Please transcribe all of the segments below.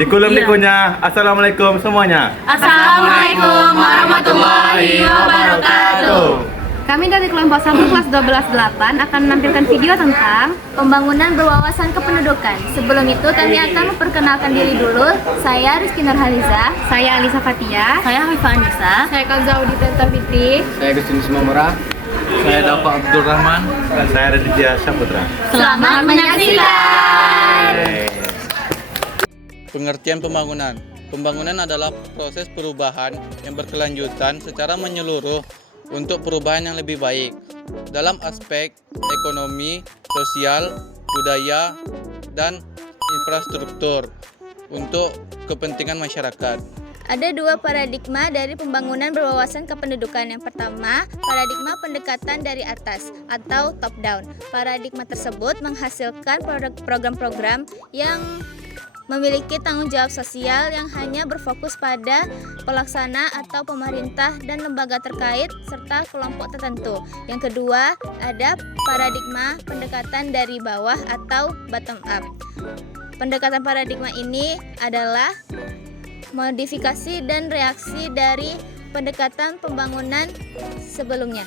Di kolom likunya, Assalamualaikum semuanya. Assalamualaikum warahmatullahi wabarakatuh. Kami dari kelompok 1 kelas 12-8 akan menampilkan video tentang Pembangunan berwawasan kependudukan. Sebelum itu kami akan memperkenalkan diri dulu. Saya Rizky Nurhaliza. saya Alisa Fatia. Saya Hafifah Anissa. Saya Kauzaudi Tenta Fitri. Saya Gustinus Mamura. Saya Dafa Abdul Rahman. Dan saya Raditya Saputra. Selamat menyaksikan. Pengertian pembangunan. Pembangunan adalah proses perubahan yang berkelanjutan secara menyeluruh untuk perubahan yang lebih baik dalam aspek ekonomi, sosial, budaya, dan infrastruktur untuk kepentingan masyarakat. Ada dua paradigma dari pembangunan berwawasan kependudukan. Yang pertama, paradigma pendekatan dari atas atau top down. Paradigma tersebut menghasilkan program-program yang memiliki tanggung jawab sosial yang hanya berfokus pada pelaksana atau pemerintah dan lembaga terkait serta kelompok tertentu. Yang kedua, ada paradigma pendekatan dari bawah atau bottom up. Pendekatan paradigma ini adalah modifikasi dan reaksi dari pendekatan pembangunan sebelumnya.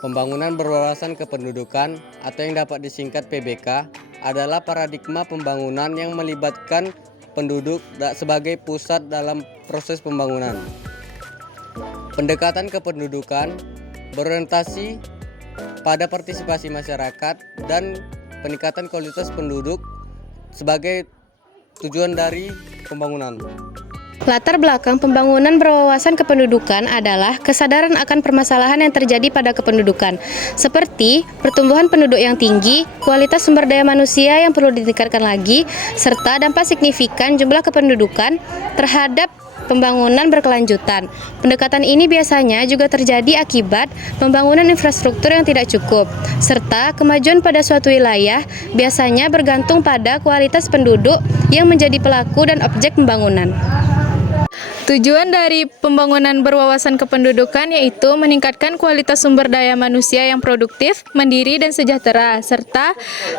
Pembangunan berwawasan kependudukan atau yang dapat disingkat PBK adalah paradigma pembangunan yang melibatkan penduduk sebagai pusat dalam proses pembangunan. Pendekatan kependudukan berorientasi pada partisipasi masyarakat dan peningkatan kualitas penduduk sebagai tujuan dari pembangunan. Latar belakang pembangunan berwawasan kependudukan adalah kesadaran akan permasalahan yang terjadi pada kependudukan, seperti pertumbuhan penduduk yang tinggi, kualitas sumber daya manusia yang perlu ditingkatkan lagi, serta dampak signifikan jumlah kependudukan terhadap pembangunan berkelanjutan. Pendekatan ini biasanya juga terjadi akibat pembangunan infrastruktur yang tidak cukup, serta kemajuan pada suatu wilayah biasanya bergantung pada kualitas penduduk yang menjadi pelaku dan objek pembangunan. Tujuan dari pembangunan berwawasan kependudukan yaitu meningkatkan kualitas sumber daya manusia yang produktif, mandiri, dan sejahtera, serta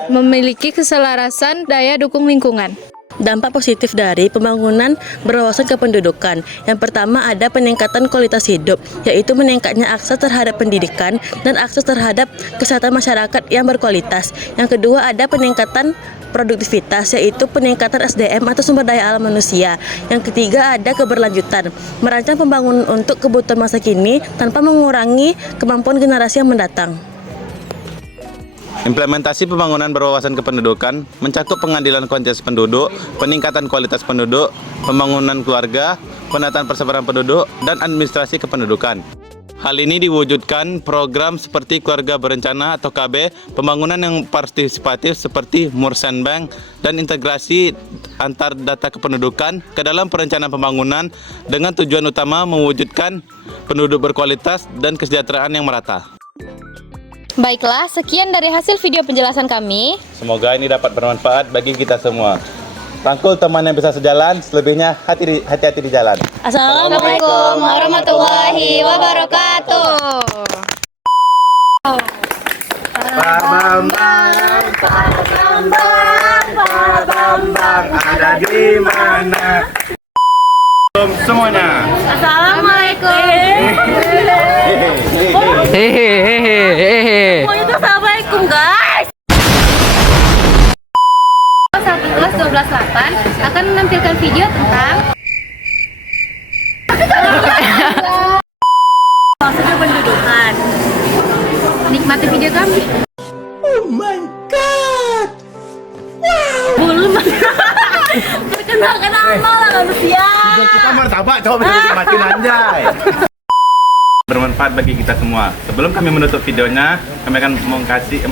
memiliki keselarasan daya dukung lingkungan. Dampak positif dari pembangunan berwawasan kependudukan. Yang pertama ada peningkatan kualitas hidup, yaitu meningkatnya akses terhadap pendidikan dan akses terhadap kesehatan masyarakat yang berkualitas. Yang kedua ada peningkatan produktivitas, yaitu peningkatan SDM atau sumber daya alam manusia. Yang ketiga ada keberlanjutan, merancang pembangunan untuk kebutuhan masa kini tanpa mengurangi kemampuan generasi yang mendatang. Implementasi pembangunan berwawasan kependudukan mencakup pengadilan kuantitas penduduk, peningkatan kualitas penduduk, pembangunan keluarga, penataan persebaran penduduk, dan administrasi kependudukan. Hal ini diwujudkan program seperti keluarga berencana atau KB, pembangunan yang partisipatif seperti Mursanbank, dan integrasi antar data kependudukan ke dalam perencanaan pembangunan dengan tujuan utama mewujudkan penduduk berkualitas dan kesejahteraan yang merata. Baiklah, sekian dari hasil video penjelasan kami. Semoga ini dapat bermanfaat bagi kita semua. Rangkul teman yang bisa sejalan, selebihnya hati-hati di jalan. Assalamualaikum warahmatullahi wabarakatuh. Pak Bambang, ada di mana? Semuanya. Assalamualaikum. Assalamualaikum guys. 1 kelas 12-8 akan menampilkan video tentang Kependudukan. nikmati video kami. Belum. Perkenalkan nama lah manusia. Kita martabak, coba bisa nikmatin anjay. Bermanfaat bagi kita semua. Sebelum kami menutup videonya, kami akan kasih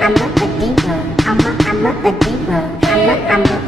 I'm a diva. I'm a diva.